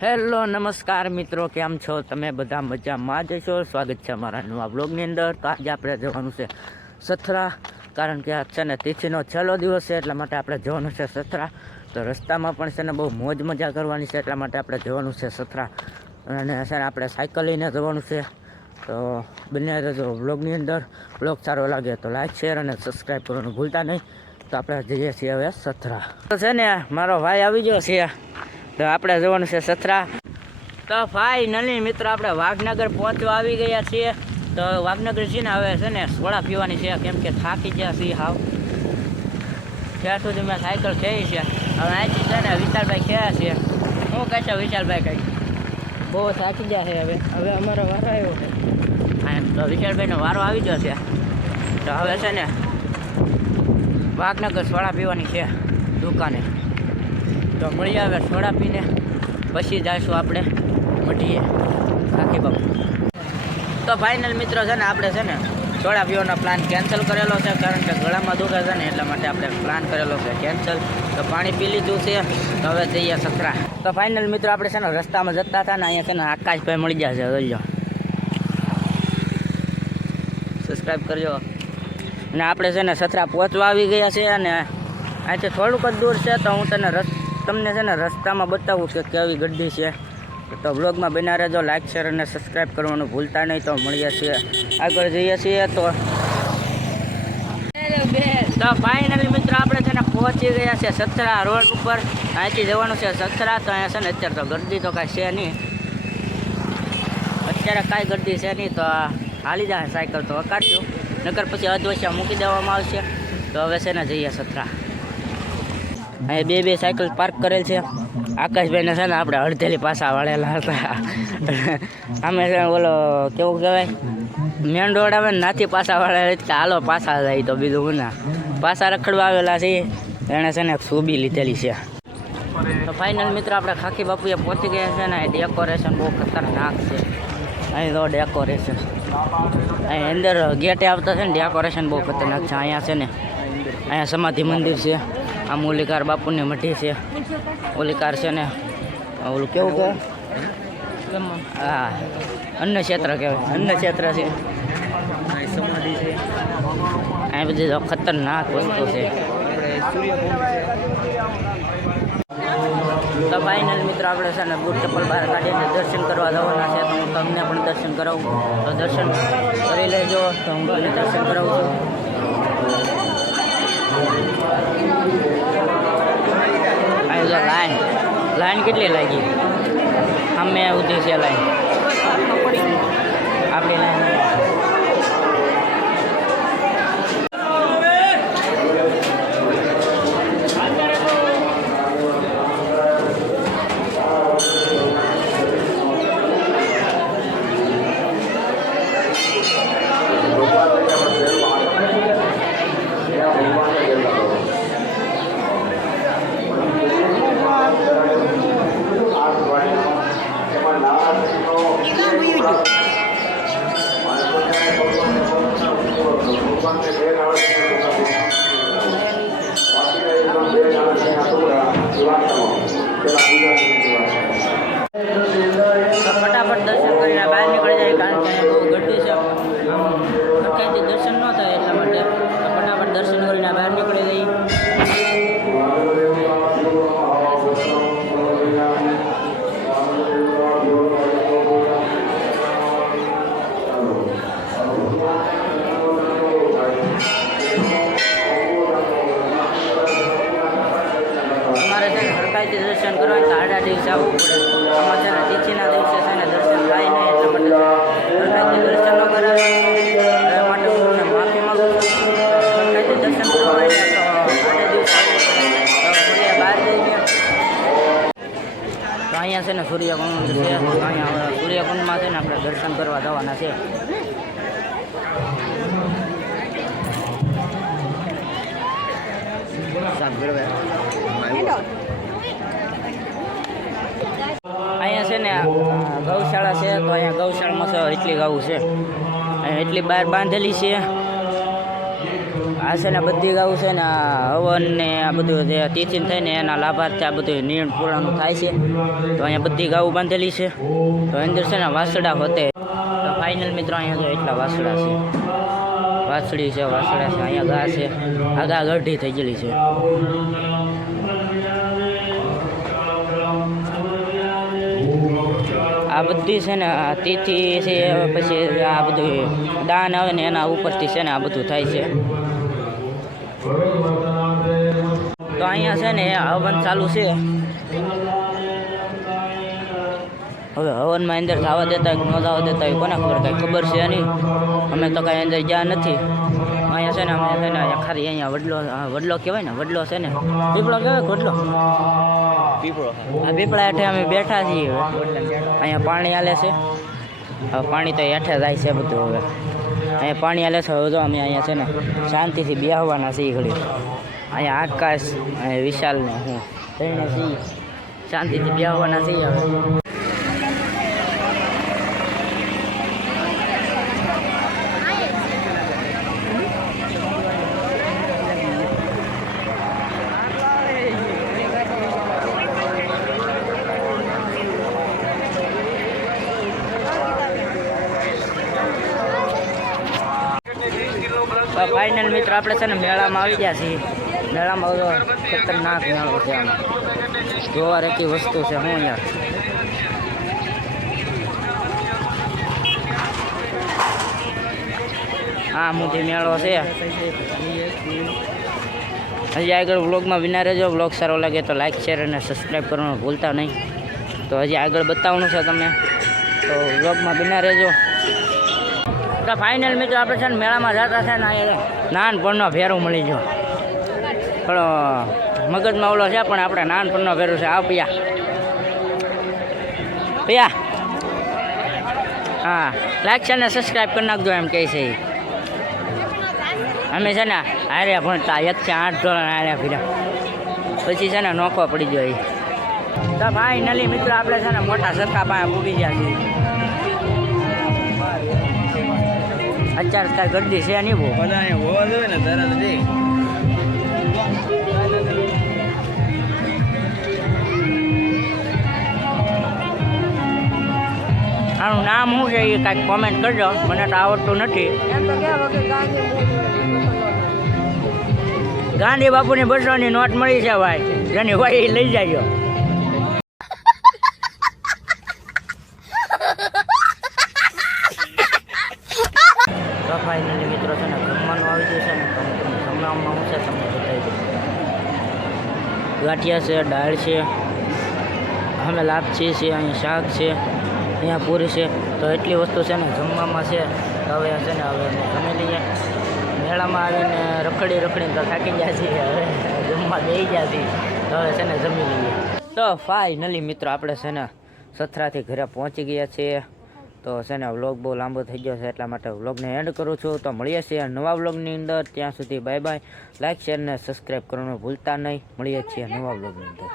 Hello, નમસ્કાર મિત્રો, કેમ છો? તમે બધા મજામાં જ છો? સ્વાગત છે અમારા નવા બ્લોગની અંદર. તો આજે આપણે જવાનું છે સથરા, કારણ કે આ છે ને તિથિનો છેલ્લો દિવસ છે, એટલા માટે આપણે જવાનું છે સથરા. તો રસ્તામાં પણ છે ને બહુ મોજ મજા કરવાની છે, એટલા માટે આપણે જવાનું છે સથરા. અને છે ને આપણે સાયકલ લઈને જવાનું છે. તો બંને જો બ્લોગની અંદર. બ્લોગ સારો લાગે તો લાઈક, શેર અને સબસ્ક્રાઈબ કરવાનું ભૂલતા નહીં. તો આપણે જઈએ છીએ હવે સથરા. તો છે ને મારો ભાઈ આવી ગયો છે. તો આપણે જવાનું છે સથરા. તો ફાઇનલી મિત્રો આપણે વાઘનગર પહોંચવા આવી ગયા છીએ. તો વાઘનગર છે ને હવે છે ને સોડા પીવાની છે, કેમ કે થાકી ગયા છીએ હાવ. ત્યાં સુધી મેં સાયકલ ખેઈ છે, હવે અહીંથી છે ને વિશાલભાઈ ખેયા છે. શું કહે છે વિશાલભાઈ કંઈ? બહુ થાકી ગયા છે હવે. હવે અમારો વારો આવ્યો છે. તો વિશાલભાઈનો વારો આવી ગયો છે. તો હવે છે ને વાઘનગર સોડા પીવાની છે દુકાને. તો મળીએ હવે સોડા પીને. પછી જઈશું આપણે મઢીએ. રાખી બાપુ. તો ફાઇનલ મિત્રો છે ને, આપણે છે ને સોડા પીવાનો પ્લાન કેન્સલ કરેલો છે, કારણ કે ગળામાં દુખે છે ને, એટલા માટે આપણે પ્લાન કરેલો છે કેન્સલ તો પાણી પી લીધું છે, તો હવે જઈએ સસરા તો ફાઇનલ મિત્રો આપણે છે ને રસ્તામાં જતા હતા ને, અહીંયા છે ને આકાશભાઈ મળી જશે જોઈજો સબસ્ક્રાઈબ કરજો. અને આપણે છે ને સસરા પહોંચવા આવી ગયા છે અને અહીંથી થોડુંક જ દૂર છે, તો હું તને રસ તમને છે ને રસ્તામાં બતાવું કે કેવી ગડ્ડી છે. તો બ્લોગમાં બના રહેજો લાઇક શેર અને સબસ્ક્રાઈબ કરવાનું ભૂલતા નહીં. તો મળીએ છીએ. આગળ જઈએ છીએ તો. તો ફાઇનલી મિત્રો આપણે છે ને પહોંચી ગયા છે સથરા રોડ ઉપર. અહીંથી જવાનું છે સથરા, તો અહીંયા છે ને અત્યારે તો ગરદી તો કાંઈ છે નહીં. અત્યારે કાંઈ ગરદી છે નહીં, તો હાલી જાય સાયકલ તો અકાડશું નકર પછી અધવશ્યા મૂકી દેવામાં આવશે. તો હવે છે ને જઈએ સથરા. અહીંયા બે બે સાયકલ પાર્ક કરેલ છે. આકાશભાઈને છે ને આપણે અડધેલી પાછા વાળેલા હતા. અમે છે ઓલો, કેવું કહેવાય? મેન રોડ આવે ને નાથી પાછા વાળેલા કે હાલો પાછા જાય તો બીજું હું ના. પાછા રખડવા આવેલા છે એણે છે ને સૂબી લીધેલી છે. તો ફાઇનલ મિત્ર આપણે ખાખી બાપુએ પહોંચી ગયા છે ને ડેકોરેશન બહુ ખતરનાક છે. અહીં તો ડેકોરેશન અહીં અંદર ગેટે આવતા છે ને ડેકોરેશન બહુ ખતરનાક છે. અહીંયા છે ને, અહીંયા સમાધિ મંદિર છે. આ મૂલિકાર બાપુની મઢી છે. ઓલિકાર છે ને ઓલું કેવું કે હા અન્ન ક્ષેત્ર કહેવાય. અન્ન ક્ષેત્ર છે. સમાધિ છે અહીં બધી તો ખતરનાક વસ્તુ છે. તો ફાઇનલ મિત્રો આપણે છે ને બુટ ચપ્પલ બહાર કાઢીને દર્શન કરવા જવાના છે. તો હું તમને પણ દર્શન કરાવું. તો દર્શન કરી લેજો. તો હું તમને દર્શન કરાવું છું અહીં જો લાઈન લાઈન કેટલી લાગી? અમે ઉધી છે લાઈન. આપણી લાઈન. તો કરવા તો આડા દિવસે આવવું પડે. અમારે છે ને દિવસે છે ને દર્શન થાય નહીં એટલા માટે. હરકાઈથી દર્શન ન કરાવે. માટે હું માફી માગું છું. હરકાઈથી દર્શન કરવા અહીંયા છે ને સૂર્યકુંડ છે. અહીંયા સૂર્યકુંડમાં છે ને આપણે દર્શન કરવા જવાના છે. અહીંયા છે ને ગૌશાળા છે, તો અહીંયા ગૌશાળામાં છે એટલી ગાવું છે. એટલી બહાર બાંધેલી છે. આ છે ને બધી ગાવું છે ને હવન ને આ બધું જે તિથિન થઈને એના લાભાર્થે આ બધું નિર્ણ પૂર્ણ થાય છે. તો અહીંયા બધી ગાવું બાંધેલી છે. તો અંદર છે ને વાસડા હોતે. તો ફાઇનલ મિત્રો અહીંયા તો એટલા વાસડા છે. વાસળી છે વાસડા છે, અહીંયા ગા છે. આ ગા ગઢી થઈ ગયેલી છે. બધી છે ને તિથિ છે, પછી આ બધું દાન આવે ને, એના ઉપરથી છે ને, આ બધું થાય છે. તો અહીંયા છે ને હવન ચાલુ છે. હવે હવનમાં અંદર થવા દેતા હોય ન જવા દેતા હોય, કોને ખબર કાંઈ ખબર છે નહીં. અમે તો કાંઈ અંદર ગયા નથી. અહીંયા છે ને અમે છે ને અહીંયા ખાલી અહીંયા વડલો વડલો કહેવાય ને વડલો છે ને. પીપળો કહેવાય વડલો? પીપળો આ પીપળા હેઠે અમે બેઠા છીએ અહીંયા પાણી હાલે છે. હવે પાણી તો હેઠે જાય છે બધું હવે. અહીંયા પાણી હાલે છે હવે તો અમે અહીંયા છે ને શાંતિથી બેહવાના છીએ ઘડી અહીંયા આકાશ અહીંયા વિશાલ ને હું શાંતિથી બેહવાના છીએ હવે. તો ફાઇનલ મિત્રો આપણે છે ને મેળામાં આવી ગયા છીએ. મેળામાં તો ખતરનાક મેળો છે આમ. જોવા રેતી વસ્તુ છે હું યાર આ મોટી મેળો છે. હજી આગળ વ્લોગમાં વિના રહેજો. વ્લોગ સારો લાગે તો લાઈક શેર અને સબસ્ક્રાઈબ કરવાનું ભૂલતા નહીં. તો હજી આગળ બતાવવાનું છે તમને. તો વ્લોગમાં બિના રહેજો. તો ફાઇનલ મિત્રો આપણે છે ને મેળામાં જતા છે ને નાનપણનો ફેરો મળી ગયો. પણ મગજમાં ઓલો છે પણ આપણે નાનપણનો ફેરો છે. આવ પિયા. પિયા. હા લાઈક છે ને સબસ્ક્રાઈબ કરી નાખજો એમ કહે છે. અમે છે ને હારે ભણતા, એક છે આઠ ધોરણ હારે ફીરા પછી છે ને નોખો પડી ગયો એ. તો ફાઇનલી મિત્રો આપણે છે ને મોટા સરખા પાસે પૂગી ગયા છીએ. અત્યારે તાર ગરદી છે નહીં બહુ. બધા હોવા જોઈએ ને તરત જઈ આનું નામ શું છે એ કાંઈક કોમેન્ટ કરજો. મને તો આવડતું નથી. ગાંધી બાપુની બસોની નોટ મળી છે ભાઈ. જેની હોય એ લઈ જાજો તો ફાઇનલી મિત્રો છે ને જમવાનું આવી જશે ને તો હું તમને જમવામાં હું છે તમને બતાવી દઉં ગાંઠિયા છે, દાળ છે, અમે લાપસી છે અહીંયા શાક છે, અહીંયા પૂરી છે. તો એટલી વસ્તુ છે ને જમવામાં છે, તો હવે છે ને હવે જમી લઈએ. મેળામાં આવીને રખડી રખડીને તો થાકી ગયા છીએ, હવે જમવા દઈ ગયા છીએ, તો હવે છે ને જમી લઈએ. તો ફાઇનલી મિત્રો આપણે છે ને સથરાથી ઘરે પહોંચી ગયા છીએ. તો છે ને વ્લોગ બહુ લાંબો થઈ ગયો છે, એટલા માટે વ્લોગને એન્ડ કરું છું. તો મળીએ છીએ નવા વ્લોગની અંદર. ત્યાં સુધી બાય બાય લાઇક શેર ને સબસ્ક્રાઈબ કરવાનું ભૂલતા નહીં. મળીએ છીએ નવા વ્લોગની અંદર.